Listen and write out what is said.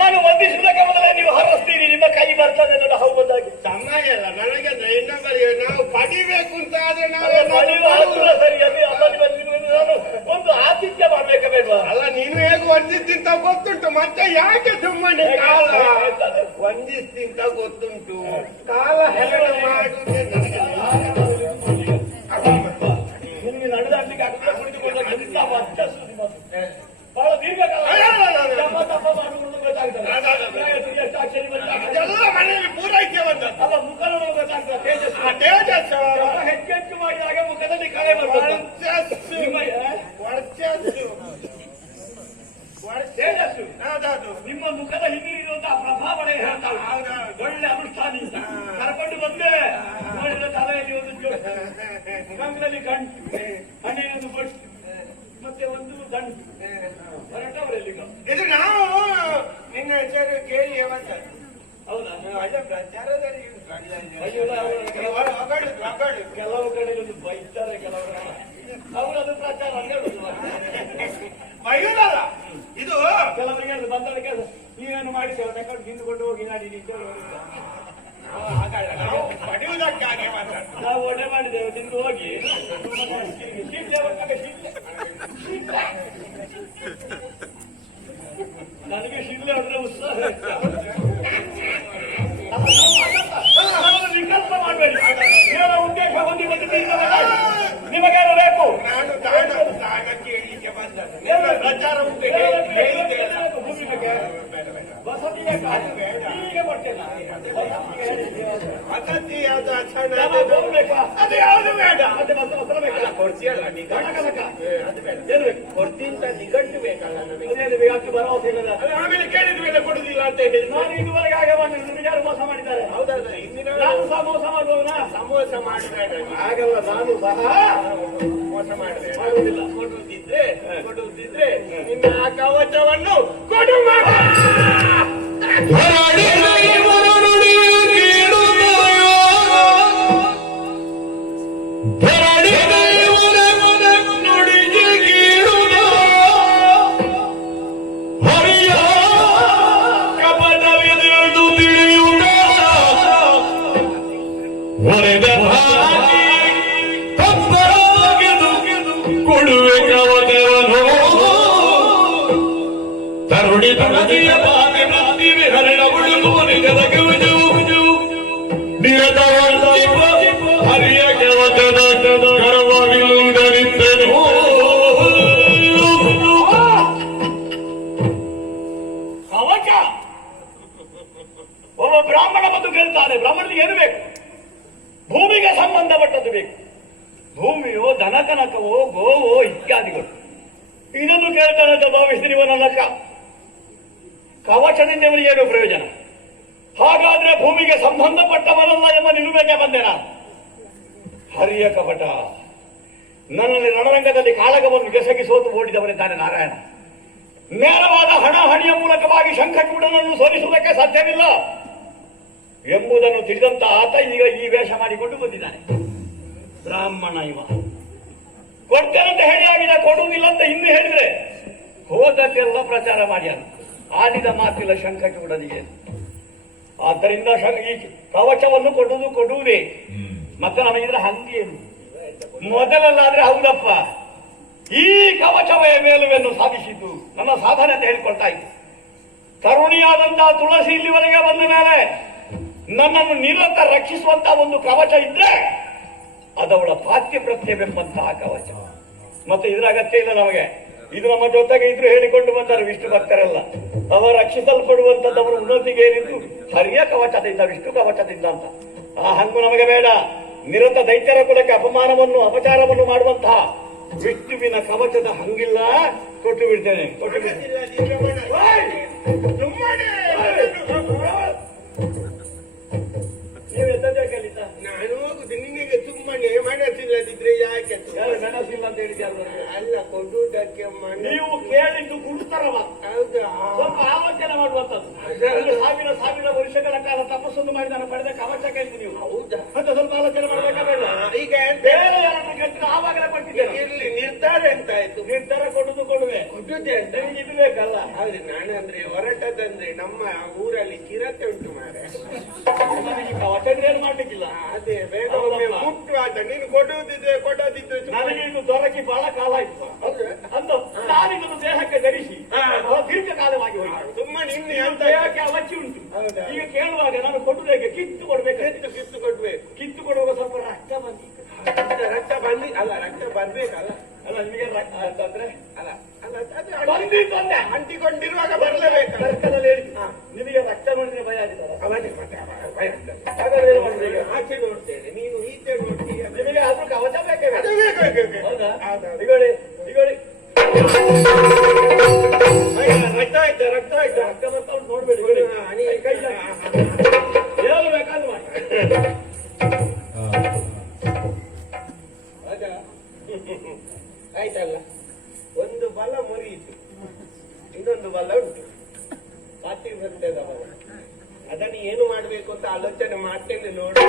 ನಾನು ವಂದಿಸುವುದಕ್ಕೆ ಮೊದಲೇ ನೀವು ಹರಸ್ತೀರಿ, ನಿಮ್ಮ ಕೈ ಬರ್ತದೆ ನನ್ನ ಹೌದಾಗಿ. ಸಮಯ ಅಲ್ಲ ನನಗೆ, ಇನ್ನೊಬ್ಬರಿಗೆ ನಾವು ಪಡಿಬೇಕು ಅಂತ ಆದ್ರೆ ನಾವು ಸರಿ. ಅಲ್ಲಿ ನಾನು ಒಂದು ಆತಿಥ್ಯ ಮಾಡ್ಬೇಕ ಬೇಡವಾ? ಅಲ್ಲ, ನೀನು ಹೇಗೆ ವಂದಿಸ್ತಿಂತ ಗೊತ್ತುಂಟು, ಮತ್ತೆ ಯಾಕೆ ಸುಮ್ಮನೆ ಕಾಲ ವಂದಿಸ್ತಿಂತ ಗೊತ್ತುಂಟು, ಕಾಲ ಹೆಗಲ ಮಾಡುವುದೇ ನಿಮ್ಗೆ ನಡೆದಾಡ್ಲಿಕ್ಕೆ ಆಗ್ತದೆ. ಕುಳಿತುಕೊಂಡ ಬಹಳ ದೀರ್ಘಕಾಲ ತಪ್ಪ ಮಾಡುವುದು ಗೊತ್ತಾಗ್ತದೆ. ಎಲ್ಲ ಮನೆಯಲ್ಲಿ ಪೂರೈಕೆ ಬಂದದ್ದು. ಅಲ್ಲ, ಮುಖ ನೋಡುವ ಗೊತ್ತಾಗ್ತದೆ. ತೇಜಸ್ ಹೆಚ್ಚೆಚ್ಚು ಮಾಡಿದಾಗ ಮುಖದಲ್ಲಿ ಕಳೆ ಬರ್ತದೆ. ತೇಜಸ್ಸು ನಿಮ್ಮ ಮುಖದ ಹಿಂದಿರುವಂತಹ ಪ್ರಭಾವನೆ ಹೇಳ್ತಾಳೆ. ಒಳ್ಳೆ ಅನುಷ್ಠಾನಿ ಕರ್ಕೊಂಡು ಬಂದೆ. ನೋಡಿದ್ರೆ ತಲೆಯಲ್ಲಿ ಒಂದು ಕಂಕದಲ್ಲಿ ಗಂಟು, ಹಣೆಯನ್ನು ಬಡ್ತು, ಮತ್ತೆ ಒಂದು ದಂಟು ಹೊರಟವರಲ್ಲಿ. ಇದು ನಾವು ನಿನ್ನ ಹೆಸರು ಕೇಳಿ ಯಾವತ್ತ? ಹೌದಾ? ಅದೇ ಪ್ರಚಾರದಲ್ಲಿ ಕೆಲವು ಕಡೆ ಬೈತಾರೆ, ಕೆಲವರು ಅವರದು ಪ್ರಚಾರ ಹೇಳುದು ಬೈಯುದಲ್ಲ ಇದು. ಕೆಲವರಿಗೆ ಬಂದವರಿಗೆ ನೀವೇನು ಮಾಡಿದ್ದೇವೆ ತಕೊಂಡು ಹಿಂದುಕೊಂಡು ಹೋಗಿ ನಾಡಿ ಪಡೆಯುವುದಕ್ಕಾಗಿ ನಾವು ಒಳ್ಳೆ ಮಾಡಿದ್ದೇವೆ. ತಿಂದು ಹೋಗಿ ನನಗೆ ಶಿಲ್ಲೆ ಅಂದ್ರೆ ಉತ್ಸಾಹ. ವಿಕಲ್ಪ ಮಾಡಬೇಡಿ. ಇವರ ಉದ್ದೇಶ ಹೊಂದಿ ನಿಮಗೇನು ಬೇಕು? ನಾನು ಕೇಳಲಿಕ್ಕೆ ಬಂದ ಪ್ರಚಾರ ಭೂಮಿ ಬಗ್ಗೆ ವಸತಿ ಹೀಗೆ ಕೊಡ್ತೇನೆ. ಅಗತ್ಯವಾದ ಅದು ಯಾವುದು ಬೇಡ. ಮತ್ತೆ ಕೊಡ್ತೀಯಲ್ಲ ಏನು ಬೇಕು? ಕೊಡ್ತಿಂತ ನಿಘಂಟು ಬೇಕಲ್ಲ ನಮಗೆ. ಯಾಕೆ ಭರವಸೆ ಇಲ್ಲ? ಆಮೇಲೆ ಕೇಳಿದ ಮೇಲೆ ಕೊಡುದಿಲ್ಲ ಅಂತ ಹೇಳಿ ನಾನು ಇದುವರೆಗೆ ಹಾಗೆ ಮಾಡಿದ್ರೆ ನಿಮಗೆ ಯಾರು ಮೋಸ ಮಾಡಿದ್ದಾರೆ? ಹೌದಲ್ಲ, ಇಂದಿನ ನಾನು ಸಹ ಮೋಸ ಮಾಡುವವನ? ಸಮೋಸ ಮಾಡಬೇಡ. ಹಾಗಲ್ಲ, ನಾನು ಸಹ ಮೋಸ ಮಾಡಬೇಡ. ಮಾಡುವುದಿಲ್ಲ. ಕೊಡುವುದಿದ್ರೆ ನಿನ್ನ ಆ ಕವಚವನ್ನು ಕೊಡು. ಒಬ್ಬ ಬ್ರಾಹ್ಮಣ ಬಂದು ಕೇಳ್ತಾನೆ, ಬ್ರಾಹ್ಮಣನಿಗೆ ಏನು ಬೇಕು? ಭೂಮಿಗೆ ಸಂಬಂಧಪಟ್ಟದ್ದು ಬೇಕು. ಭೂಮಿಯೋ, ದನಕನಕವೋ, ಗೋವೋ ಇತ್ಯಾದಿಗಳು. ಇದನ್ನು ಕೇಳ್ತಾನೆ ಅಂತ ಭಾವಿಸ್ತೀನಿ ನನ್ನ ಕವಚದಿಂದ ಇವನಿಗೆ ಏನು ಪ್ರಯೋಜನ? ಹಾಗಾದ್ರೆ ಭೂಮಿಗೆ ಸಂಬಂಧಪಟ್ಟವರಲ್ಲ ಎಂಬ ನಿಲುಮೆಗೆ ಬಂದೆ ನಾನು. ಹರಿಯ ಕಪಟ. ನನ್ನಲ್ಲಿ ರಣರಂಗದಲ್ಲಿ ಕಾಳಗವನ್ನು ಬೆಸಗಿ ಸೋತು ಓಡಿದವನಿದ್ದಾನೆ ನಾರಾಯಣ. ನೇರವಾದ ಹಣಾಹಣಿಯ ಮೂಲಕವಾಗಿ ಶಂಖಚೂಡನನ್ನು ಸೋಲಿಸುವುದಕ್ಕೆ ಸಾಧ್ಯವಿಲ್ಲ ಎಂಬುದನ್ನು ತಿಳಿದಂತ ಆತ ಈಗ ಈ ವೇಷ ಮಾಡಿಕೊಂಡು ಬಂದಿದ್ದಾನೆ. ಬ್ರಾಹ್ಮಣ ಇವ. ಕೊಡ್ತೇನಂತ ಹೇಳಿ ಆಗಿದೆ, ಕೊಡುವುದಿಲ್ಲ ಅಂತ ಇನ್ನು ಹೇಳಿದ್ರೆ ಹೋದಕ್ಕೆಲ್ಲ ಪ್ರಚಾರ ಮಾಡ್ಯಾನ. ಆಡಿದ ಮಾತಿಲ್ಲ ಶಂಖಚೂಡನಿಗೆ. ಆದ್ದರಿಂದ ಈ ಕವಚವನ್ನು ಕೊಡುವುದೇ. ಮತ್ತೆ ನಮಗಿದ್ರೆ ಹಂಗೇನು? ಮೊದಲಲ್ಲಾದ್ರೆ ಹೌದಪ್ಪ, ಈ ಕವಚವೇ ಮೇಲುವೆನ್ನು ಸಾಧಿಸಿದ್ದು ನನ್ನ ಸಾಧನೆ ಅಂತ ಹೇಳಿಕೊಳ್ತಾ ಇತ್ತು. ತರುಣಿಯಾದಂತಹ ತುಳಸಿ ಇಲ್ಲಿವರೆಗೆ ಬಂದ ಮೇಲೆ ನನ್ನನ್ನು ನಿರಂತರ ರಕ್ಷಿಸುವಂತಹ ಒಂದು ಕವಚ ಇದ್ರೆ ಅದವಳ ಪಾತ್ಯ ಪ್ರತ್ಯವೆಂಬಂತಹ ಕವಚ. ಮತ್ತೆ ಇದರ ಅಗತ್ಯ ಇಲ್ಲ ನಮಗೆ. ಇದು ನಮ್ಮ ಜೊತೆಗೆ ಇದ್ರು ಹೇಳಿಕೊಂಡು ಬಂದರು ವಿಷ್ಣು ಭಕ್ತರೆಲ್ಲ. ಅವ ರಕ್ಷಿಸಲ್ಪಡುವಂತದ್ದವರ ಉನ್ನತಿಗೆ ಏನಿದ್ದು ಹರಿಯ ಕವಚದಿಂದ, ವಿಷ್ಣು ಕವಚದಿಂದ ಅಂತ. ಆ ಹಂಗು ನಮಗೆ ಬೇಡ. ನಿರತ ದೈತ್ಯರ ಕುಲಕ್ಕೆ ಅಪಮಾನವನ್ನು ಅಪಚಾರವನ್ನು ಮಾಡುವಂತಹ ವಿಷ್ಣುವಿನ ಕವಚದ ಹಂಗಿಲ್ಲ. ಕೊಟ್ಟು ಬಿಡ್ತೇನೆ, ಕೊಟ್ಟು ನೀವು ಎತ್ತಬೇಕಲ್ಲಿದ್ದ ನಾನು ಹೋಗುದು ನಿನಗೆ ಸುಮ್ಮನೆ ಮನಸ್ಸಿಲ್ಲದಿದ್ರೆ ಯಾಕೆ? ಮೆಣಸಿಲ್ಲ ಅಂತ ಹೇಳಿದ್ಯಾರು? ಅಲ್ಲ, ಕೊಡುವುದಕ್ಕೆ ನೀವು ಕೇಳಿದ್ದು ಗುರುತರವ. ಹೌದಾ? ಸ್ವಲ್ಪ ಆಲೋಚನೆ ಮಾಡುವಂತದ್ದು. ಸಾವಿರ ವರ್ಷಗಳ ಕಾಲ ತಪಸ್ಸನ್ನು ಮಾಡಿ ನಾನು ಪಡೆದ ಕವಚ ಕೇಳ್ತೀನಿ ನೀವು. ಹೌದಾ? ಮತ್ತೆ ಸ್ವಲ್ಪ ಆಲೋಚನೆ ಮಾಡಬೇಕಾಗಲ್ಲ. ಈಗ ಬೇರೆ ಯಾರನ್ನು ಕೇಳ್ತೀನಿ, ಆವಾಗಲೇ ಕೊಟ್ಟಿದ್ದೇನೆ. ಇರ್ಲಿ, ನಿರ್ಧಾರ ಎಂತ ಆಯ್ತು? ನಿರ್ಧಾರ ಕೊಡುವೆ. ಹುಟ್ಟುತ್ತೆ ಅಂತ ನಿನಗೆ ಇದು ಬೇಕಲ್ಲ. ಆದ್ರೆ ನಾನಂದ್ರೆ ಹೊರಟದಂದ್ರೆ ನಮ್ಮ ಊರಲ್ಲಿ ಚಿರತೆ ಉಂಟು ಮಾರೆ. ನನಗೆ ಕವಚಗ್ರೇನು ಮಾಡ್ಲಿಕ್ಕಿಲ್ಲ. ಅದೇ ಬೇಗ ಒಮ್ಮೆ ಮುಟ್ಟು ಆಟ ನೀನು ಕೊಡೋದಿದ್ರೆ ನನಗೆ ಇದು ದೊರಕಿ ಬಹಳ ಕಾಲ ಆಯ್ತು ಅಂತ ನಾನಿದನ್ನು ದೇಹಕ್ಕೆ ಧರಿಸಿ ದೀರ್ಘಕಾಲವಾಗಿ ಹೋಗಿ ಸುಮ್ಮನೆ ಇನ್ನು ಎಂತ ದೇಹಕ್ಕೆ ಅವಚ್ಚಿ ಉಂಟು. ಹೌದಾ? ಈಗ ಕೇಳುವಾಗ ನಾನು ಕೊಡುವುದಕ್ಕೆ ಕಿತ್ತು ಕೊಡ್ಬೇಕು. ಕಿತ್ತು ಕೊಡ್ಬೇಕು. ಕಿತ್ತು ಕೊಡುವಾಗ ಸ್ವಲ್ಪ ರಕ್ತ ಬಂದಿತ್ತು. ರಕ್ತ ಬಂದಿ ಅಲ್ಲ ರಕ್ತ ಬರ್ಬೇಕಲ್ಲ. ಅಲ್ಲ ನಿಮಗೆ ರಕ್ತ ಅಂತಂದ್ರೆ ಅಲ್ಲ ಅಲ್ಲ ಅದು ಬಂದಿತ್ತು ಅಂದೆ. ಅಂಟಿಕೊಂಡಿರುವಾಗ ಬರ್ಲೇಬೇಕಲ್ಲ. ತರ್ಕದಲ್ಲಿ ಹೇಳಿ ನಿಮಗೆ ರಕ್ತ ನೋಡಿದ್ರೆ ಭಯ ಆಗಿದ್ದಾರೆ. ಅವನೇ ಮತ್ತೆ ಭಯ ಆಗ್ತದೆ. ಹಾಗಾದ್ರೆ ಏನು ಮಾಡುದು ಈಗ? ಆಚೆ ನೋಡ್ತೇನೆ ನೀನು ಈಚೆ ನೋಡ್ತೀಯ. ನಿಮಗೆ ಆದ್ರೂ ಕವಚ ಬೇಕೇ ಅದು ಬೇಕು ಬೇಕು. ಹೌದಾ? ಹೌದೌದು. ಈಗಳಿ ಈಗಳಿ ರಕ್ತ ಆಯ್ತು ರಕ್ತ ಆಯ್ತು. ರಕ್ತ ಬರ್ತಾ ಉಂಟು ನೋಡ್ಬೇಡಿ. ಈಗಳಿ ಕೈ ಏನು ಬೇಕಾದ್ರೂ ಮಾಡಿ. ಹೌದಾ? ಆಯ್ತಲ್ಲ ಒಂದು ಬಲ ಮುರಿಯಿತು ಇನ್ನೊಂದು ಬಲ ಉಂಟು. ಪಾತಿ ಬರ್ತದ ಬಲ. ಅದನ್ನು ಏನು ಮಾಡ್ಬೇಕು ಅಂತ ಆಲೋಚನೆ ಮಾಡ್ತೇನೆ ನೋಡು.